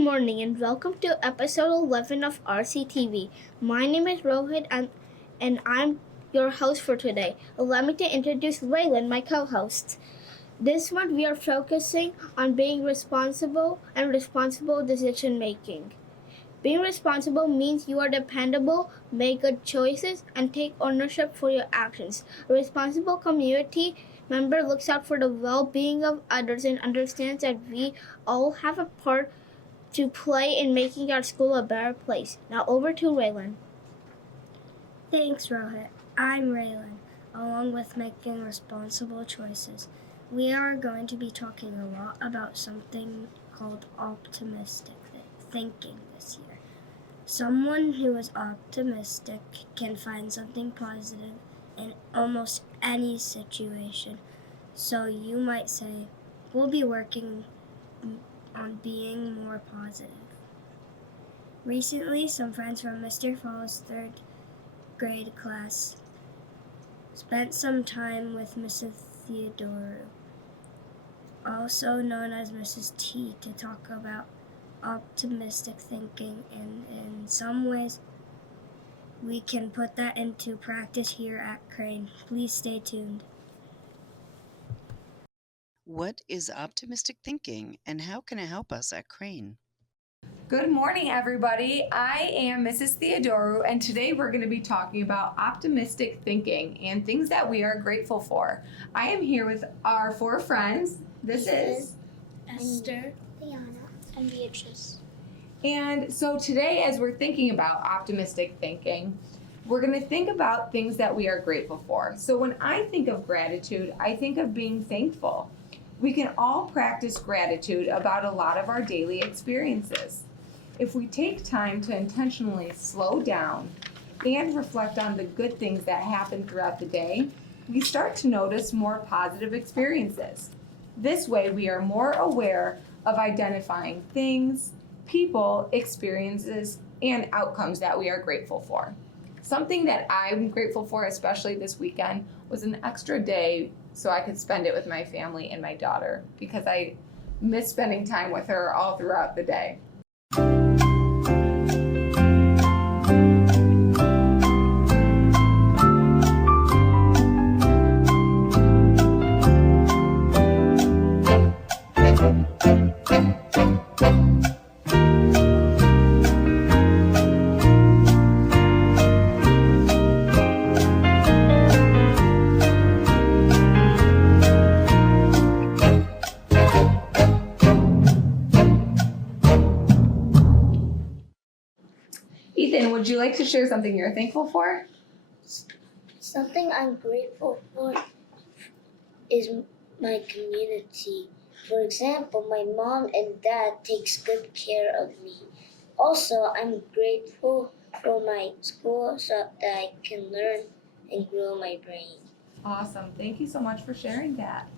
morning and welcome to episode 11 of RCTV. My name is Rohit and I'm your host for today. Allow me to introduce Raylan, my co-host. This month we are focusing on being responsible and responsible decision making. Being responsible means you are dependable, make good choices, and take ownership for your actions. A responsible community member looks out for the well-being of others and understands that we all have a part to play in making our school a better place. Now over to Raylan. Thanks, Rohit. I'm Raylan. Along with making responsible choices, we are going to be talking a lot about something called optimistic thinking this year. Someone who is optimistic can find something positive in almost any situation. So you might say, we'll be working on being more positive. Recently, some friends from Mr. Fall's third grade class spent some time with Mrs. Theodorou, also known as Mrs. T, to talk about optimistic thinking, and in some ways we can put that into practice here at Crane. Please stay tuned. What is optimistic thinking and how can it help us at Crane? Good morning, everybody. I am Mrs. Theodorou, and today we're going to be talking about optimistic thinking and things that we are grateful for. I am here with our four friends. This is Esther, Liana, and Beatrice. And so today, as we're thinking about optimistic thinking, we're going to think about things that we are grateful for. So when I think of gratitude, I think of being thankful. We can all practice gratitude about a lot of our daily experiences. If we take time to intentionally slow down and reflect on the good things that happen throughout the day, we start to notice more positive experiences. This way, we are more aware of identifying things, people, experiences, and outcomes that we are grateful for. Something that I'm grateful for, especially this weekend, was an extra day so I could spend it with my family and my daughter because I miss spending time with her all throughout the day. Ethan, would you like to share something you're thankful for? Something I'm grateful for is my community. For example, my mom and dad takes good care of me. Also, I'm grateful for my school so that I can learn and grow my brain. Awesome. Thank you so much for sharing that.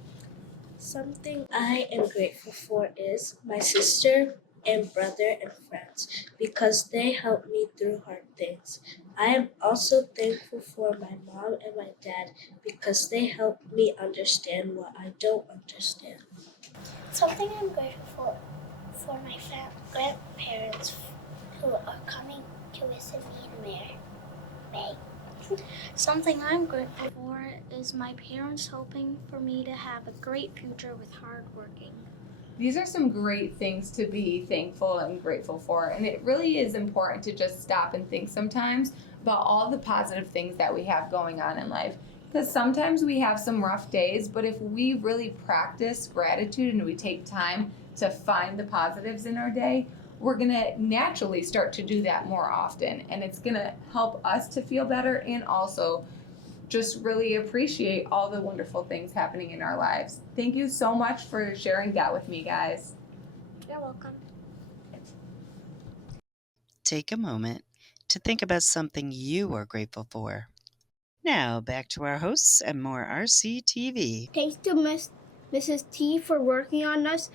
something I am grateful for is my sister and brother and friends because they help me through hard things. I am also thankful for my mom and my dad because they help me understand what I don't understand. Something I'm grateful for my grandparents who are coming to visit me in May. Something I'm grateful for is my parents hoping for me to have a great future with hard working. These are some great things to be thankful and grateful for, and it really is important to just stop and think sometimes about all the positive things that we have going on in life. Because sometimes we have some rough days, but if we really practice gratitude and we take time to find the positives in our day, we're going to naturally start to do that more often, and it's going to help us to feel better and also just really appreciate all the wonderful things happening in our lives. Thank you so much for sharing that with me, guys. You're welcome. Take a moment to think about something you are grateful for. Now, back to our hosts and more RCTV. Thanks to Mrs. T for working on us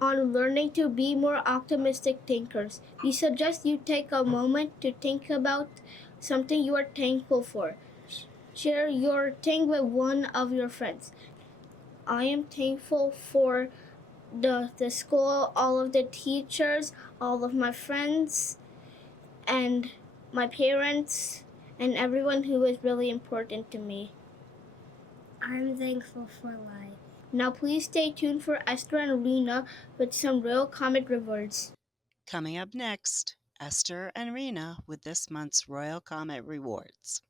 on learning to be more optimistic thinkers. We suggest you take a moment to think about something you are thankful for. Share your thing with one of your friends. I am thankful for the school, all of the teachers, all of my friends, and my parents, and everyone who is really important to me. I'm thankful for life. Now please stay tuned for Esther and Rena with some Royal Comet rewards. Coming up next, Esther and Rena with this month's Royal Comet rewards.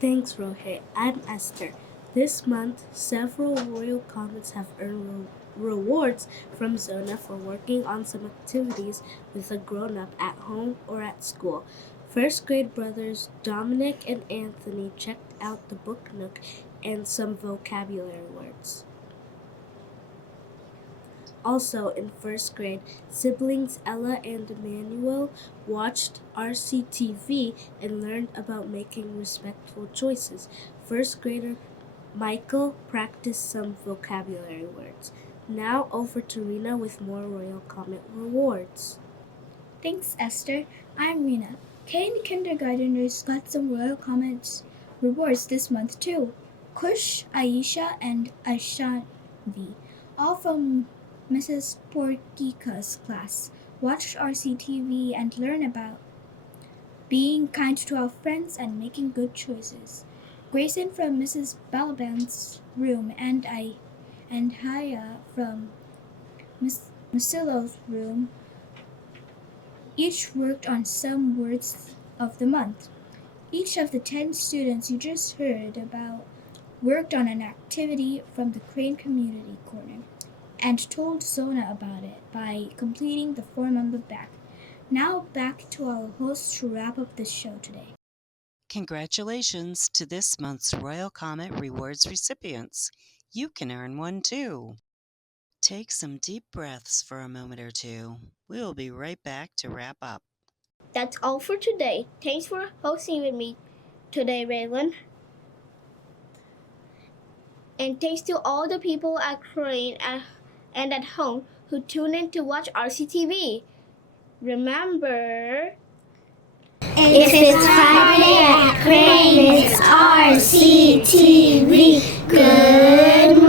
Thanks, Rohit. I'm Esther. This month, several Royal Comets have earned rewards from Zona for working on some activities with a grown-up at home or at school. First grade brothers Dominic and Anthony checked out the book nook and some vocabulary words. Also, in first grade, siblings Ella and Emmanuel watched RCTV and learned about making respectful choices. First grader Michael practiced some vocabulary words. Now over to Rena with more Royal Comet rewards. Thanks, Esther. I'm Rena. K and kindergarteners got some Royal Comet rewards this month too. Kush, Aisha, and Ashanvi, all from Mrs. Porkika's class, watched RCTV and learned about being kind to our friends and making good choices. Grayson from Mrs. Balaban's room and Haya from Miss Masillo's room each worked on some words of the month. Each of the 10 students you just heard about worked on an activity from the Crane Community Corner and told Zona about it by completing the form on the back. Now back to our host to wrap up the show today. Congratulations to this month's Royal Comet rewards recipients. You can earn one too. Take some deep breaths for a moment or two. We'll be right back to wrap up. That's all for today. Thanks for hosting with me today, Raylan. And thanks to all the people at Crane and at home who tune in to watch RCTV. Remember, If it's Friday at Crane, it's RCTV. Good